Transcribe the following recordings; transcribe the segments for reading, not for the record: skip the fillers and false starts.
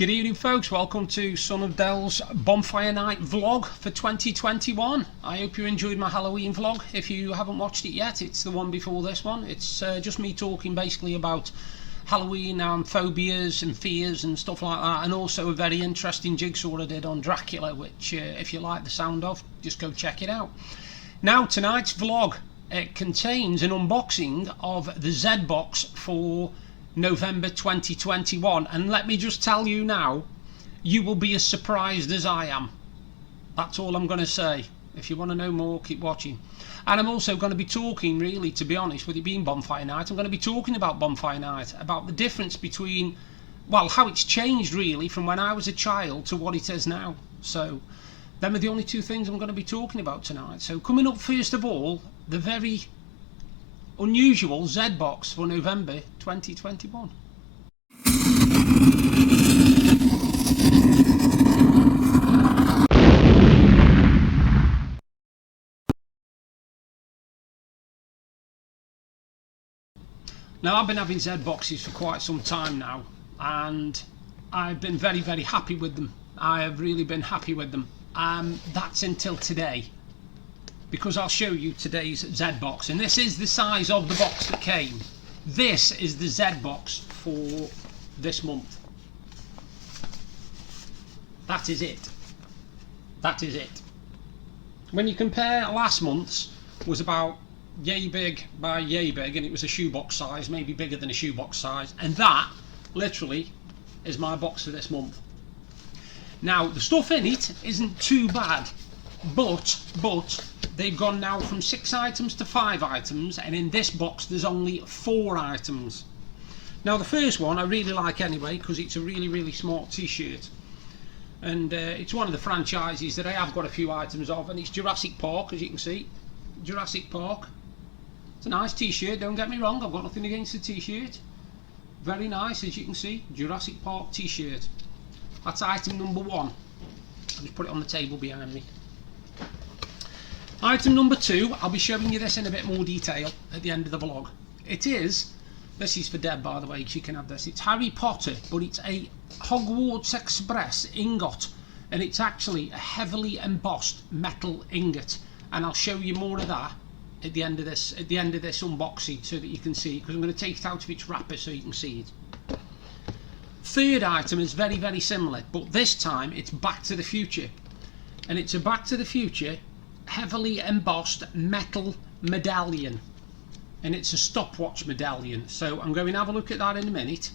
Good evening folks, welcome to Sonofdel's Bonfire Night vlog for 2021. I hope you enjoyed my Halloween vlog. If you haven't watched it yet, it's the one before this one. It's just me talking basically about Halloween and phobias and fears and stuff like that, and also a very interesting jigsaw I did on Dracula, which if you like the sound of, just go check it out. Now tonight's vlog, it contains an unboxing of the Zbox for November 2021, and let me just tell you now, you will be as surprised as I am. That's all I'm going to say. If you want to know more, keep watching. And I'm also going to be talking, really, to be honest, with it being Bonfire Night, I'm going to be talking about Bonfire Night, about the difference between, well, how it's changed really from when I was a child to what it is now. So them are the only two things I'm going to be talking about tonight. So coming up first of all, the very unusual Zbox for November 2021. Now I've been having Zboxes for quite some time now, and I've been very happy with them. I have really been happy with them. That's until today, because I'll show you today's Zbox, and this is the size of the box that came. This is the Zbox for this month. That is it. That is it. When you compare last month's, was about yay big by yay big, and it was a shoebox size, maybe bigger than a shoebox size, and that literally is my box for this month. Now the stuff in it isn't too bad, but they've gone now from 6 items to 5 items, and in this box there's only 4 items. Now the first one I really like anyway, because it's a really smart t-shirt, and it's one of the franchises that I have got a few items of, and it's Jurassic Park, as you can see. Jurassic Park. It's a nice t-shirt, don't get me wrong, I've got nothing against the t-shirt. Very nice, as you can see, Jurassic Park t-shirt. That's item number 1. I'll just put it on the table behind me. Item number 2, I'll be showing you this in a bit more detail at the end of the vlog. This is for Deb, by the way, she can have this. It's Harry Potter, but it's a Hogwarts Express ingot, and it's actually a heavily embossed metal ingot, and I'll show you more of that at the end of this unboxing, so that you can see, because I'm going to take it out of its wrapper so you can see it. Third item is very similar, but this time it's Back to the Future, and it's a Back to the Future heavily embossed metal medallion, and it's a stopwatch medallion. So I'm going to have a look at that in a minute.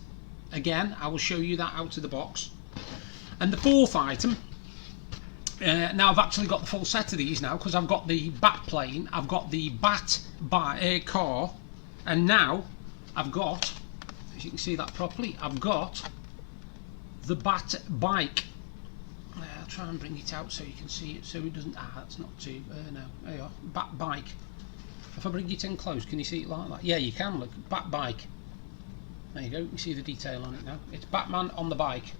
Again, I will show you that out of the box. And the fourth item, now I've actually got the full set of these now, because I've got the Bat plane, I've got the Bat car, and now I've got, as you can see that properly, I've got the Bat bike. I'll try and bring it out so you can see it, so it doesn't, that's not too, no, there you are, Bat bike. If I bring it in close, can you see it like that? Yeah, you can, look, Bat bike. There you go, you can see the detail on it now. It's Batman on the bike.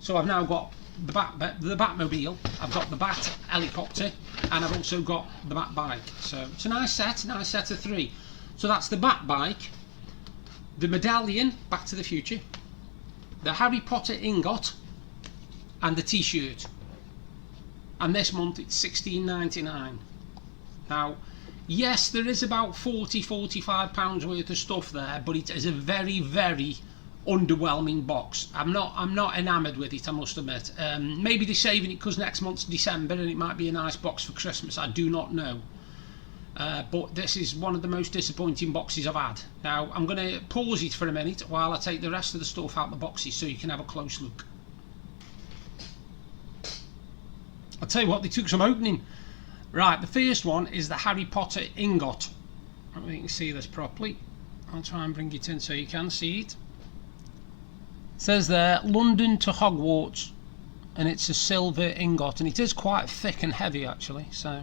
So I've now got the Batmobile, I've got the Bat helicopter, and I've also got the Bat bike. So it's a nice set of 3. So that's the Bat bike, the medallion, Back to the Future, the Harry Potter ingot, and the t-shirt. And this month it's £16.99. Now yes, there is about £40–45 worth of stuff there, but it is a very underwhelming box. I'm not enamoured with it, I must admit. Maybe they're saving it because next month's December and it might be a nice box for Christmas, I do not know. But this is one of the most disappointing boxes I've had. Now I'm going to pause it for a minute while I take the rest of the stuff out of the boxes so you can have a close look. I'll tell you what, they took some opening. Right, the first one is the Harry Potter ingot. I don't think you can see this properly. I'll try and bring it in so you can see it. It says there, London to Hogwarts, and it's a silver ingot, and it is quite thick and heavy actually, so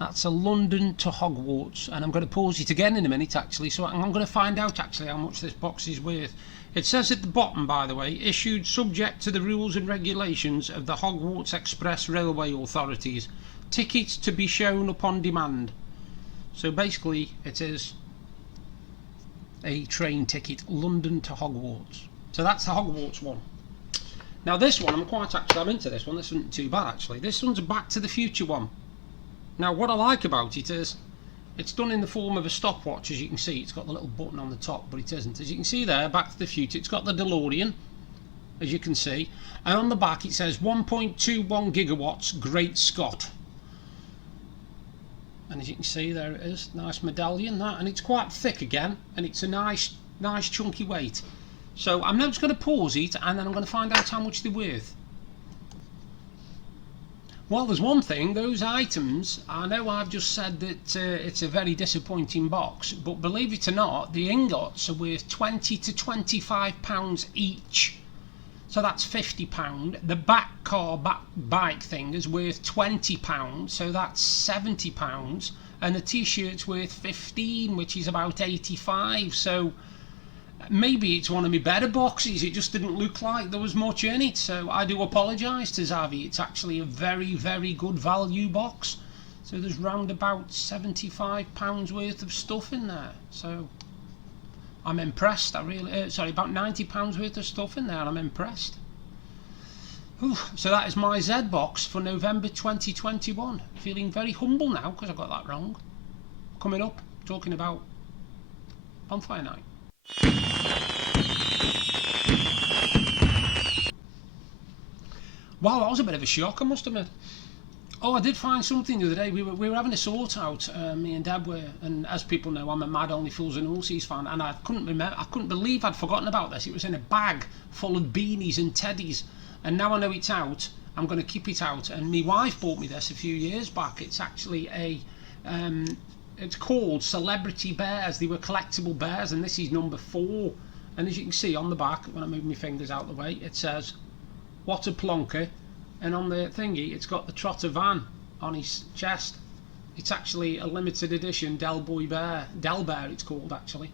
that's a London to Hogwarts. And I'm going to pause it again in a minute actually, so I'm going to find out actually how much this box is worth. It says at the bottom, by the way, issued subject to the rules and regulations of the Hogwarts Express Railway Authorities. Tickets to be shown upon demand. So basically it is a train ticket, London to Hogwarts. So that's the Hogwarts one. Now this one, I'm into this one. This isn't too bad actually. This one's a Back to the Future one. Now what I like about it is it's done in the form of a stopwatch. As you can see, it's got the little button on the top, but it isn't. As you can see there, Back to the Future, it's got the DeLorean, as you can see, and on the back it says 1.21 gigawatts, Great Scott. And as you can see, there it is, nice medallion that, and it's quite thick again, and it's a nice chunky weight. So I'm now just going to pause it, and then I'm going to find out how much they're worth. Well, there's one thing, those items, I know I've just said that it's a very disappointing box, but believe it or not, the ingots are worth £20 to £25 each. So that's £50. The back bike thing is worth £20, so that's £70. And the t-shirt's worth 15, which is about 85. So maybe it's one of my better boxes. It just didn't look like there was much in it. So I do apologise to Xavi. It's actually a very, very good value box. So there's round about £75 worth of stuff in there. So I'm impressed. I really, sorry, about £90 worth of stuff in there. I'm impressed. Whew. So that is my Zbox for November 2021. Feeling very humble now because I got that wrong. Coming up, talking about Bonfire Night. Wow, that was a bit of a shock, I must admit. Oh, I did find something the other day. We were having a sort out, me and Deb were, and as people know, I'm a mad Only Fools and Horses fan, and I couldn't believe I'd forgotten about this. It was in a bag full of beanies and teddies, and now I know it's out. I'm going to keep it out. And my wife bought me this a few years back. It's actually it's called Celebrity Bears. They were collectible bears, and this is number 4. And as you can see on the back, when I move my fingers out of the way, it says, "What a plonker." And on the thingy, it's got the Trotter Van on his chest. It's actually a limited edition Del Bear it's called actually.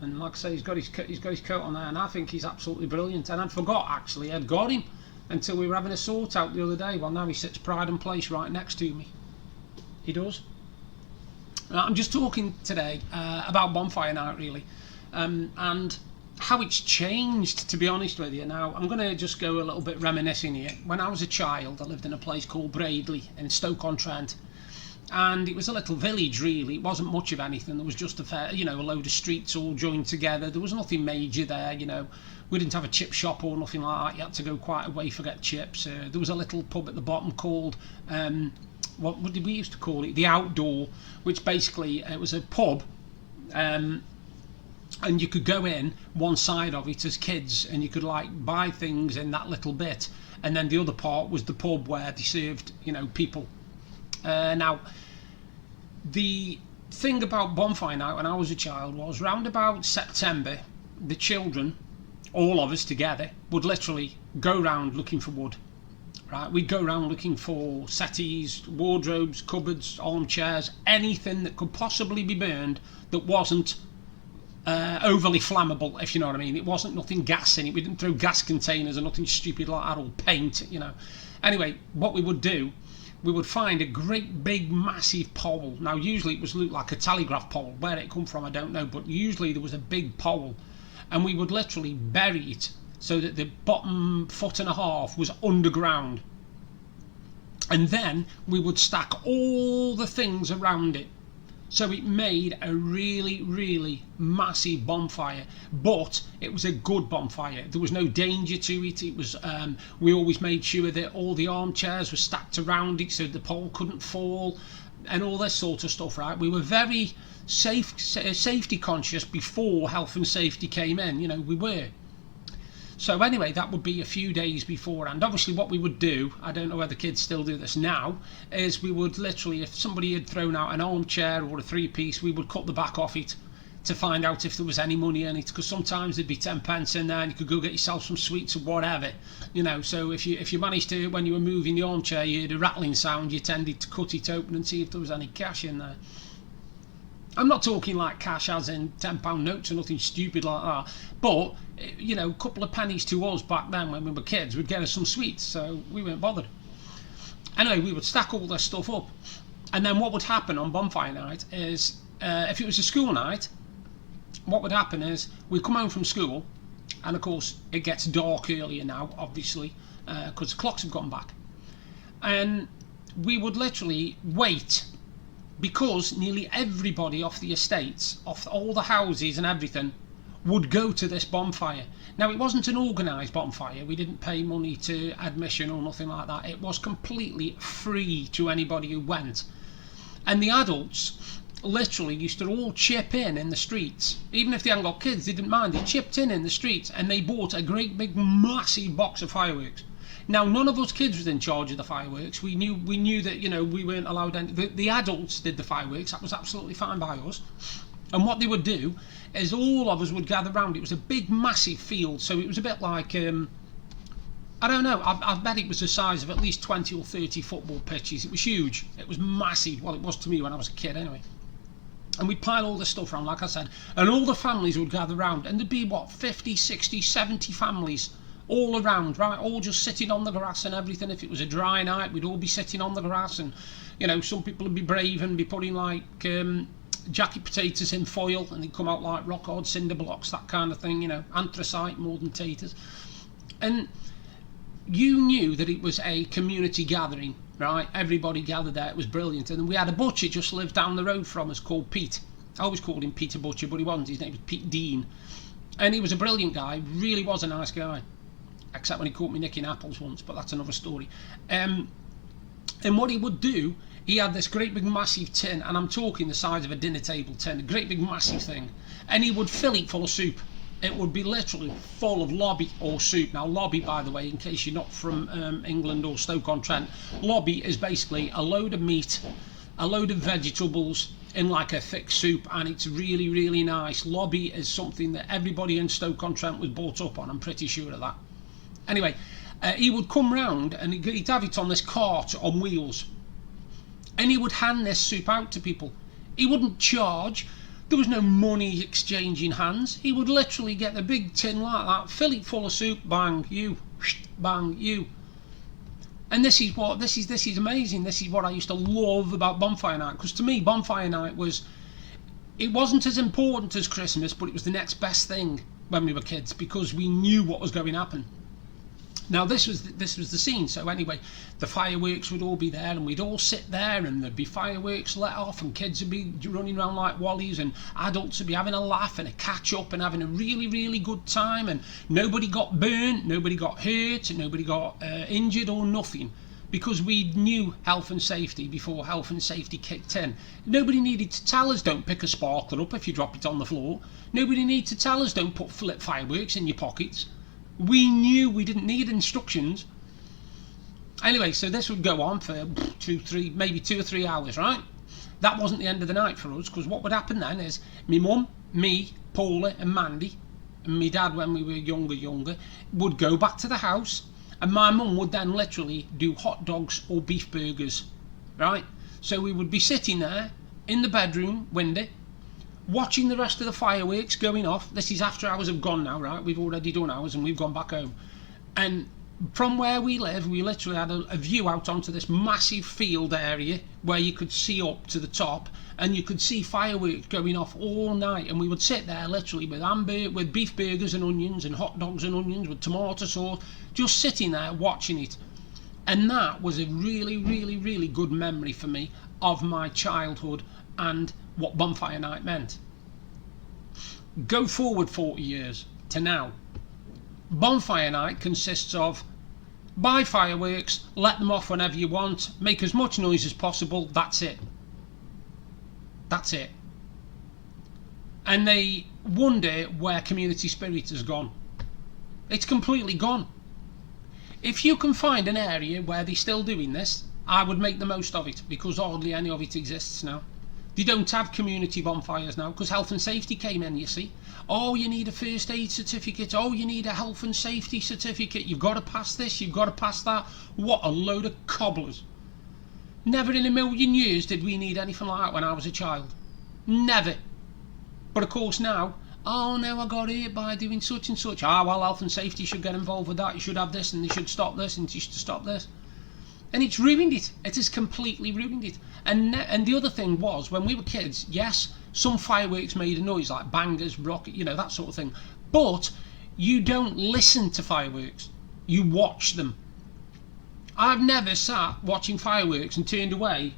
And like I say, he's got his coat on there, and I think he's absolutely brilliant. And I forgot actually I'd got him until we were having a sort out the other day. Well, now he sits pride and place right next to me. He does. I'm just talking today about Bonfire Night really, and how it's changed, to be honest with you. Now I'm going to just go a little bit reminiscing here. When I was a child, I lived in a place called Braidley in Stoke-on-Trent, and it was a little village really. It wasn't much of anything. There was just a load of streets all joined together. There was nothing major there, you know. We didn't have a chip shop or nothing like that. You had to go quite a way for get chips. There was a little pub at the bottom called what did we used to call it? The Outdoor, which basically it was a pub, and you could go in one side of it as kids, and you could like buy things in that little bit, and then the other part was the pub where they served, you know, people. Now the thing about Bonfire Night when I was a child was round about September, the children, all of us together, would literally go round looking for wood. Right, we'd go around looking for settees, wardrobes, cupboards, armchairs, anything that could possibly be burned that wasn't overly flammable, if you know what I mean. It wasn't nothing gas in it. We didn't throw gas containers or nothing stupid like that, or paint, you know. Anyway, what we would do, we would find a great big massive pole. Now usually it was looked like a telegraph pole. Where it come from I don't know, but usually there was a big pole, and we would literally bury it so that the bottom 1.5 foot was underground, and then we would stack all the things around it. So it made a really, really massive bonfire, but it was a good bonfire. There was no danger to it. It was we always made sure that all the armchairs were stacked around it so the pole couldn't fall, and all this sort of stuff. Right? We were very safety conscious before health and safety came in. You know, we were. So anyway, that would be a few days before, and obviously what we would do, I don't know whether kids still do this now, is we would literally, if somebody had thrown out an armchair or a 3-piece, we would cut the back off it to find out if there was any money in it, because sometimes there'd be 10 pence in there and you could go get yourself some sweets or whatever, you know. So if you managed to, when you were moving the armchair, you heard a rattling sound, you tended to cut it open and see if there was any cash in there. I'm not talking like cash as in £10 notes or nothing stupid like that, but you know, a couple of pennies to us back then when we were kids would get us some sweets, so we weren't bothered. Anyway, we would stack all this stuff up, and then what would happen on Bonfire Night is, if it was a school night, what would happen is we'd come home from school, And of course it gets dark earlier now, obviously, because the clocks have gone back. And we would literally wait, because nearly everybody off the estates, off all the houses and everything, would go to this bonfire. Now, it wasn't an organised bonfire. We didn't pay money to admission or nothing like that. It was completely free to anybody who went. And the adults literally used to all chip in the streets. Even if they hadn't got kids, they didn't mind. They chipped in the streets, and they bought a great big massive box of fireworks. Now, none of us kids was in charge of the fireworks. We knew that, you know, we weren't allowed any. The adults did the fireworks. That was absolutely fine by us. And what they would do is all of us would gather round. It was a big massive field, so it was a bit like I don't know, I bet it was the size of at least 20 or 30 football pitches. It was huge. It was massive. Well, it was to me when I was a kid anyway. And we'd pile all this stuff around, like I said, and all the families would gather round, and there'd be, what, 50, 60, 70 families all around, right, all just sitting on the grass and everything. If it was a dry night, we'd all be sitting on the grass, and, you know, some people would be brave and be putting, like, jacket potatoes in foil, and they'd come out like rock hard cinder blocks, that kind of thing, you know, anthracite more than taters. And you knew that it was a community gathering, right? Everybody gathered there. It was brilliant. And we had a butcher just lived down the road from us called Pete. I always called him Peter Butcher, but he wasn't. His name was Pete Dean. And he was a brilliant guy, really was a nice guy, except when he caught me nicking apples once, but that's another story. And what he would do, he had this great big massive tin, and I'm talking the size of a dinner table tin, a great big massive thing, and he would fill it full of soup. It would be literally full of lobby or soup. Now, lobby, by the way, in case you're not from England or Stoke-on-Trent, lobby is basically a load of meat, a load of vegetables in like a thick soup, and it's really, really nice. Lobby is something that everybody in Stoke-on-Trent was brought up on, I'm pretty sure of that. Anyway, he would come round and he'd have it on this cart on wheels, and he would hand this soup out to people. He wouldn't charge. There was no money exchanging hands. He would literally get the big tin like that, fill it full of soup, bang, you, bang, you. And this is amazing. This is what I used to love about Bonfire Night, because to me, Bonfire Night it wasn't as important as Christmas, but it was the next best thing when we were kids, because we knew what was going to happen. Now, this was the scene. So anyway, the fireworks would all be there, and we'd all sit there, and there'd be fireworks let off, and kids would be running around like wallies, and adults would be having a laugh and a catch up and having a really, really good time, and nobody got burnt, nobody got hurt, and nobody got injured or nothing, because we knew health and safety before health and safety kicked in. Nobody needed to tell us don't pick a sparkler up if you drop it on the floor. Nobody needed to tell us don't put flip fireworks in your pockets. We knew, we didn't need instructions. Anyway, so this would go on for 2 or 3 hours, right? That wasn't the end of the night for us, because what would happen then is my mum, me, Paula and Mandy, and my dad when we were younger, would go back to the house, and my mum would then literally do hot dogs or beef burgers, right? So we would be sitting there in the bedroom window, watching the rest of the fireworks going off. This is after hours have gone now, right? We've already done ours and we've gone back home. And from where we live, we literally had a view out onto this massive field area where you could see up to the top, and you could see fireworks going off all night. And we would sit there literally with beef burgers and onions and hot dogs and onions with tomato sauce, just sitting there watching it. And that was a really, really, really good memory for me of my childhood and what Bonfire Night meant. Go forward 40 years to now. Bonfire Night consists of buy fireworks, let them off whenever you want, make as much noise as possible, that's it. That's it. And they wonder where community spirit has gone. It's completely gone. If you can find an area where they're still doing this, I would make the most of it, because hardly any of it exists now. They don't have community bonfires now, because health and safety came in, you see. Oh, you need a first aid certificate. Oh, you need a health and safety certificate. You've got to pass this, you've got to pass that. What a load of cobblers. Never in a million years did we need anything like that when I was a child. Never. But of course now, oh no, I got hurt by doing such and such. Ah, well, health and safety should get involved with that. You should have this, and they should stop this, and you should stop this. And it's ruined it. It has completely ruined it. And the other thing was, when we were kids, yes, some fireworks made a noise, like bangers, rocket, you know, that sort of thing. But You don't listen to fireworks, you watch them. I've never sat watching fireworks and turned away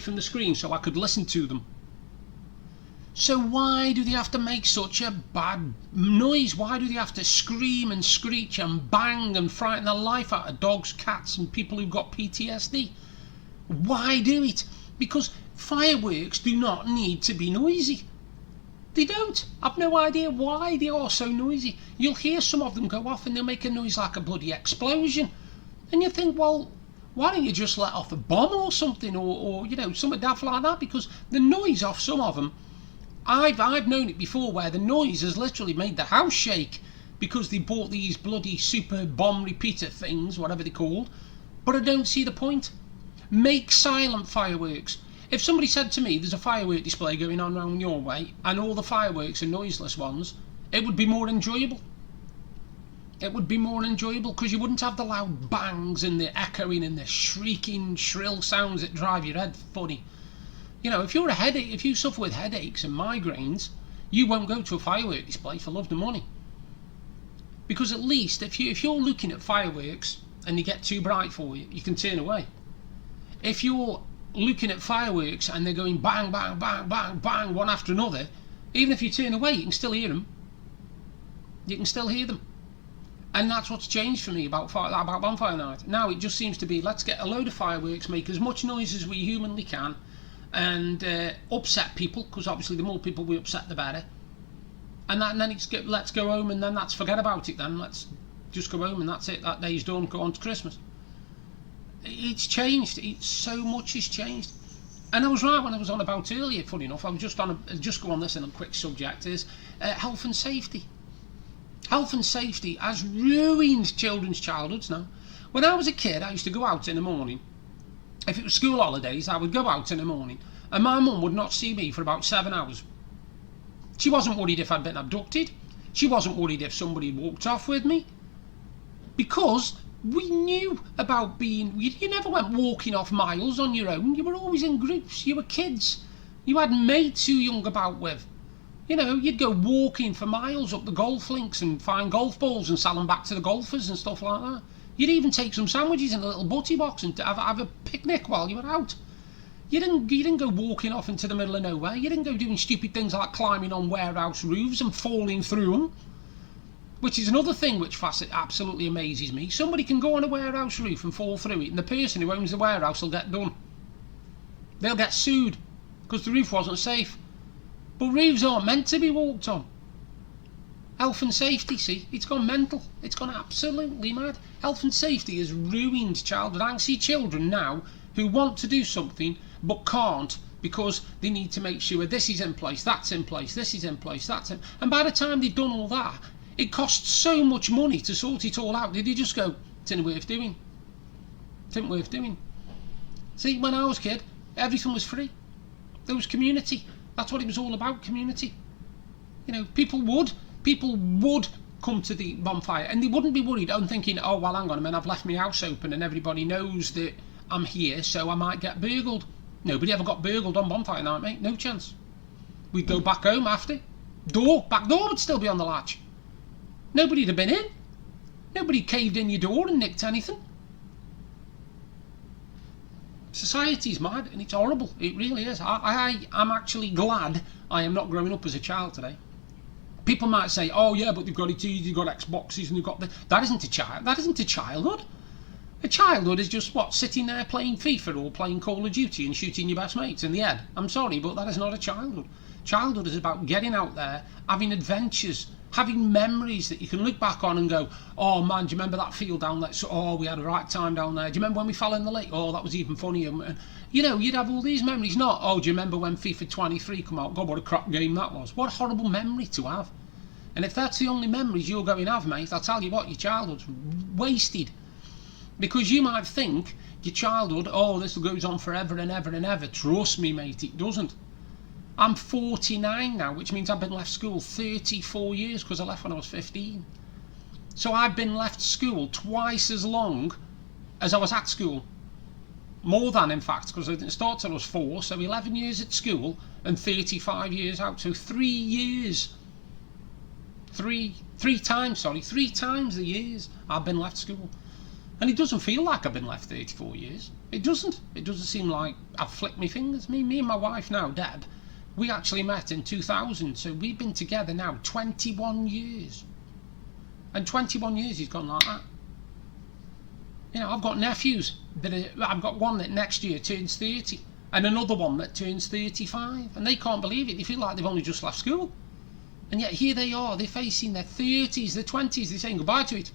from the screen so I could listen to them. So why do they have to make such a bad noise? Why do they have to scream and screech and bang and frighten the life out of dogs, cats and people who've got PTSD? Why do it? Because fireworks do not need to be noisy. They don't. I've no idea why they are so noisy. You'll hear some of them go off and they'll make a noise like a bloody explosion. And you think, well, why don't you just let off a bomb or something, or you know, something daft like that? Because the noise off some of them, I've known it before where the noise has literally made the house shake because they bought these bloody super bomb repeater things, whatever they're called. But I don't see the point. Make silent fireworks. If somebody said to me, there's a firework display going on around your way and all the fireworks are noiseless ones, it would be more enjoyable. It would be more enjoyable because you wouldn't have the loud bangs and the echoing and the shrieking, shrill sounds that drive your head funny. You know, if you suffer with headaches and migraines, you won't go to a firework display for love nor money. Because at least if you're looking at fireworks and they get too bright for you, you can turn away. If you're looking at fireworks and they're going bang, bang, bang, bang, bang, one after another, even if you turn away, you can still hear them. You can still hear them. And that's what's changed for me about Bonfire Night. Now it just seems to be, let's get a load of fireworks, make as much noise as we humanly can, and upset people, because obviously the more people we upset, the better. And then let's go home, and then let's forget about it then. Let's just go home, and that's it. That day's done, go on to Christmas. It's changed. So much has changed. And I was right when I was on about earlier, funny enough. I was just go on this in a quick subject, is health and safety. Health and safety has ruined children's childhoods now. When I was a kid, I used to go out in the morning. If it was school holidays, I would go out in the morning, and my mum would not see me for about 7 hours. She wasn't worried if I'd been abducted. She wasn't worried if somebody walked off with me. Because we knew about being... You never went walking off miles on your own. You were always in groups. You were kids. You had mates who you hung about with. You know, you'd go walking for miles up the golf links and find golf balls and sell them back to the golfers and stuff like that. You'd even take some sandwiches in a little butty box and have a picnic while you were out. You didn't go walking off into the middle of nowhere. You didn't go doing stupid things like climbing on warehouse roofs and falling through them. Which is another thing which absolutely amazes me. Somebody can go on a warehouse roof and fall through it, and the person who owns the warehouse will get done. They'll get sued because the roof wasn't safe. But roofs aren't meant to be walked on. Health and safety, see, it's gone mental. It's gone absolutely mad. Health and safety has ruined childhood. I see children now who want to do something but can't because they need to make sure this is in place, that's in place, this is in place, that's in... And by the time they've done all that, it costs so much money to sort it all out. Did they just go, it's not worth doing? It isn't worth doing. See, when I was a kid, everything was free. There was community. That's what it was all about, community. You know, people would come to the bonfire and they wouldn't be worried on thinking, oh, well, hang on a minute, I've left my house open and everybody knows that I'm here, so I might get burgled. Nobody ever got burgled on bonfire night, mate. No chance. We'd go back home after. Back door would still be on the latch. Nobody'd have been in. Nobody caved in your door and nicked anything. Society's mad and it's horrible. It really is. I'm actually glad I am not growing up as a child today. People might say, oh yeah, but they've got it easy, they've got Xboxes and they've got... That isn't a child. That isn't a childhood. A childhood is just, what, sitting there playing FIFA or playing Call of Duty and shooting your best mates in the head. I'm sorry, but that is not a childhood. Childhood is about getting out there, having adventures, having memories that you can look back on and go, oh man, do you remember that field down there? So, oh, we had a right time down there. Do you remember when we fell in the lake? Oh, that was even funnier. And, you know, you'd have all these memories. Not, oh, do you remember when FIFA 23 come out? God, what a crap game that was. What a horrible memory to have. And if that's the only memories you're going to have, mate, I'll tell you what, your childhood's wasted. Because you might think your childhood, oh, this goes on forever and ever and ever. Trust me, mate, it doesn't. I'm 49 now, which means I've been left school 34 years because I left when I was 15. So I've been left school twice as long as I was at school. More than, in fact, because I didn't start till I was 4, so 11 years at school and 35 years out, so 3 years. three times the years I've been left school. And it doesn't feel like I've been left 34 years. It doesn't seem like I've flicked my fingers. Me and my wife now, Deb, we actually met in 2000, so we've been together now 21 years. And 21 years he's gone like that. You know, I've got nephews I've got one that next year turns 30 and another one that turns 35, and they can't believe it. They feel like they've only just left school. And yet here they are, they're facing their 30s, their 20s, they're saying goodbye to it.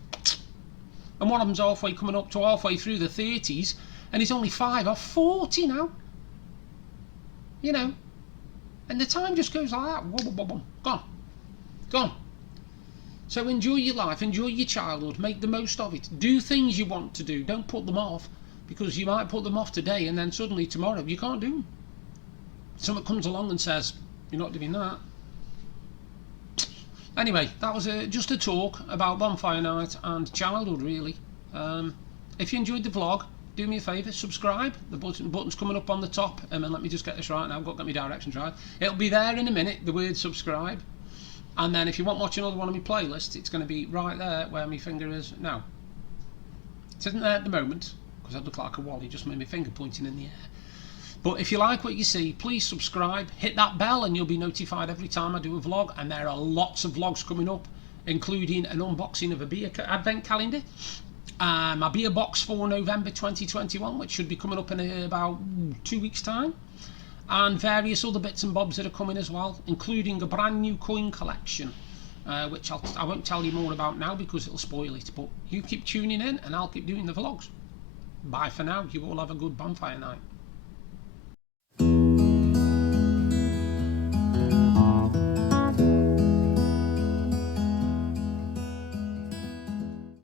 And one of them's coming up to halfway through the 30s, and he's only 5 or 40 now. You know, and the time just goes like that, gone. So enjoy your life, enjoy your childhood, make the most of it. Do things you want to do, don't put them off, because you might put them off today and then suddenly tomorrow you can't do them. Someone comes along and says, you're not doing that. Anyway, that was just a talk about Bonfire Night and childhood, really. If you enjoyed the vlog, do me a favour, subscribe. The button's coming up on the top, and let me just get this right now. I've got my directions right. It'll be there in a minute, the word subscribe. And then if you want to watch another one of my playlists, it's going to be right there where my finger is now. It isn't there at the moment, because I look like a wally, just made my finger pointing in the air. But if you like what you see, please subscribe, hit that bell, and you'll be notified every time I do a vlog. And there are lots of vlogs coming up, including an unboxing of a beer advent calendar, my beer box for November 2021, which should be coming up in about 2 weeks' time, and various other bits and bobs that are coming as well, including a brand new coin collection, which I won't tell you more about now because it'll spoil it. But you keep tuning in, and I'll keep doing the vlogs. Bye for now. You all have a good bonfire night.